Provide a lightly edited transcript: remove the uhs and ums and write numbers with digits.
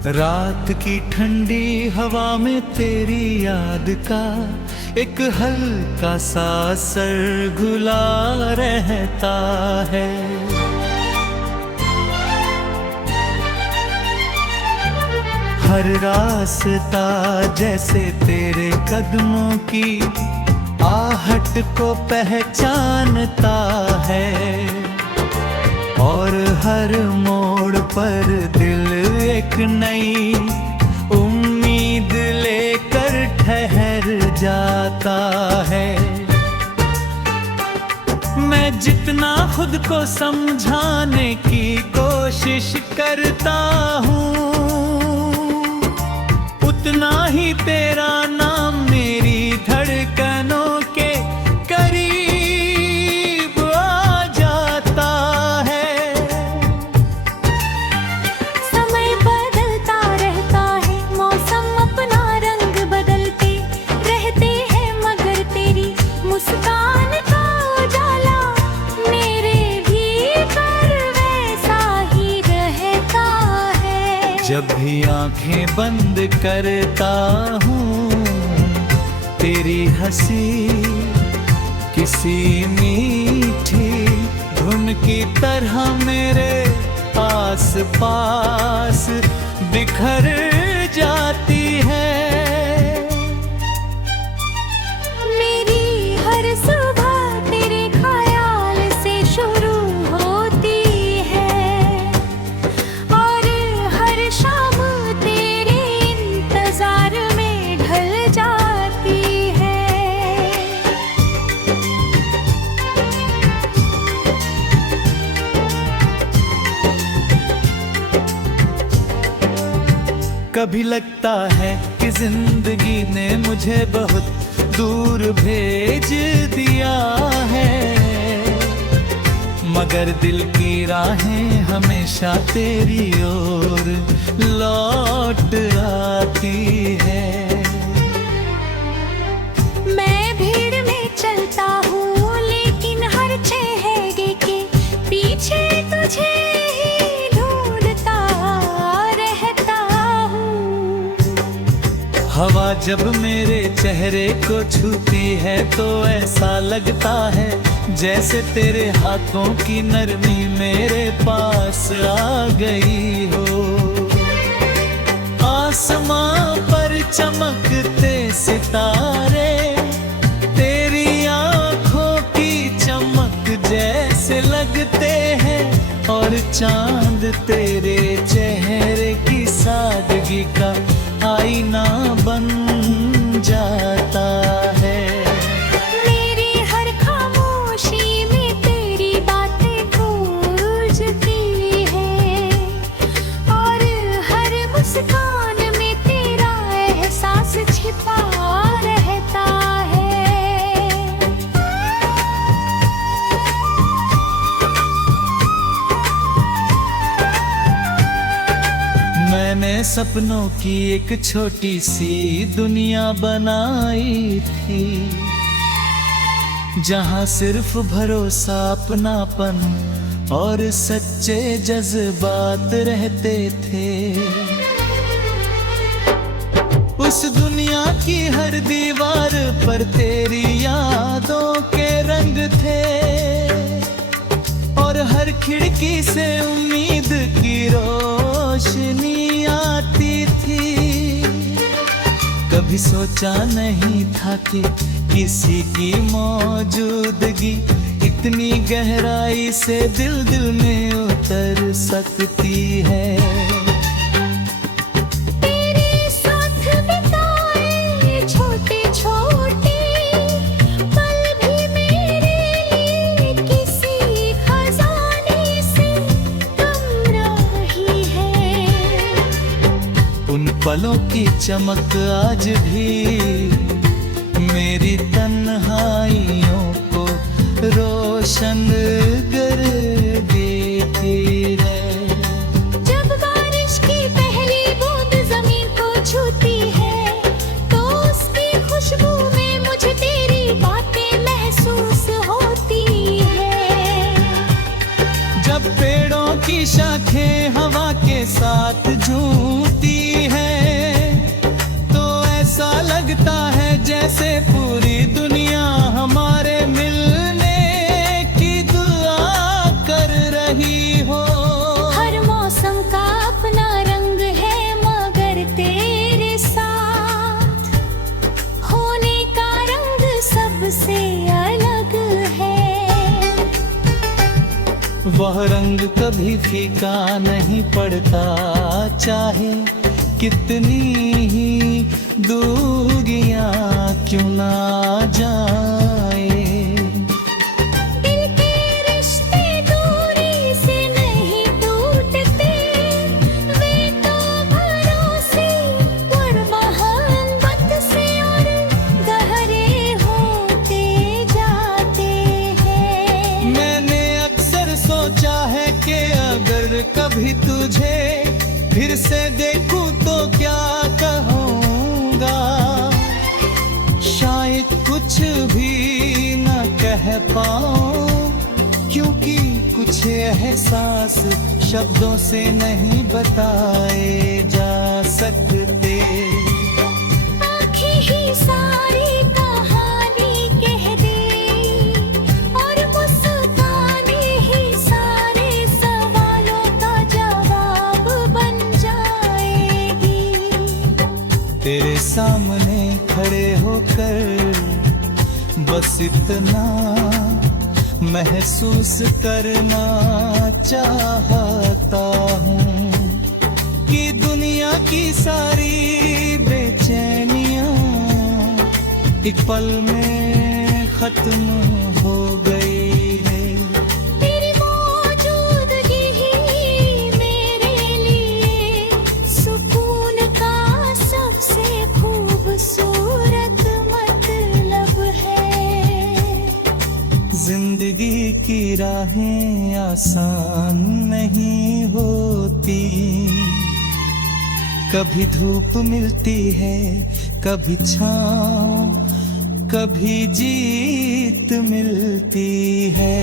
रात की ठंडी हवा में तेरी याद का एक हल्का सा असर घुला रहता है। हर रास्ता जैसे तेरे कदमों की आहट को पहचानता है, और हर मोड़ पर दिल एक नई उम्मीद लेकर ठहर जाता है। मैं जितना खुद को समझाने की कोशिश करता हूँ, उतना ही तेरा नाम मेरी धड़कनों के करीब आ जाता है। समय बदलता रहता है, मौसम अपना रंग बदलते रहते हैं, मगर तेरी मुस्कान का उजाला मेरे भीतर वैसा ही रहता है। जब भी आंखें बंद करता हूँ, तेरी हंसी किसी मीठी धुन की तरह मेरे आस पास बिखर जाती है। मेरी हर सुबह तेरे ख्याल से शुरू होती है, और हर शाम तेरे इंतजार में ढल जाती है। कभी लगता है कि जिंदगी ने मुझे बहुत दूर भेज दिया है, मगर दिल की राहें हमेशा तेरी ओर लौट आती है। मैं भीड़ में चलता हूँ, लेकिन हर चेहरे के पीछे तुझे ही ढूंढता रहता हूँ। हवा जब मेरे चेहरे को छूती है तो ऐसा लगता है जैसे तेरे हाथों की नरमी मेरे पास आ गई हो। आसमां पर चमकते सितारे तेरी आंखों की चमक जैसे लगते हैं, और चांद तेरे चेहरे की सादगी का आईना बन जाता है। मेरी हर खामोशी में तेरी बातें गूंजती है, और हर मुस्कान में तेरा एहसास छिपा रहता है। मैंने सपनों की एक छोटी सी दुनिया बनाई थी, जहां सिर्फ भरोसा, अपनापन और सच्चे जज्बात रहते थे। उस दुनिया की हर दीवार पर तेरी यादों के रंग थे, और हर खिड़की से उम्मीद की रोशनी आती थी। कभी सोचा नहीं था कि किसी की मौजूदगी इतनी गहराई से दिल दिल में उतर सकती है। उन पलों की चमक आज भी मेरी तन्हाइयों को रोशन कर देती है। जब बारिश की पहली बूंद जमीन को छूती है, तो उसकी खुशबू में मुझे तेरी बातें महसूस होती है। जब पेड़ों की शाखें हवा के साथ झूमती वह रंग कभी फीका नहीं पड़ता, चाहे कितनी ही दूरियां क्यों ना जाए। दिल के रिश्ते दूरी से नहीं टूटते, वे तो भरोसे और मोहब्बत से और गहरे होते जाते हैं। मैंने अक्सर सोचा है कि अगर कभी तुझे फिर से देखूं तो क्या कहूँगा, शायद कुछ भी न कह पाऊँ, क्योंकि कुछ एहसास शब्दों से नहीं बताए जा सकते। आँखें ही सारी कहानी कह दे और मुस्काने ही सारे सवालों का जवाब बन जाएगी। तेरे सामने खड़े होकर बस इतना महसूस करना चाहता हूँ कि दुनिया की सारी बेचैनियाँ एक पल में खत्म हो गई है। तेरी मौजूदगी ही मेरे लिए सुकून का सबसे खूबसूरत मतलब है। जिंदगी की राहें आसान नहीं होती, कभी धूप मिलती है, कभी छाँव, कभी जीत मिलती है।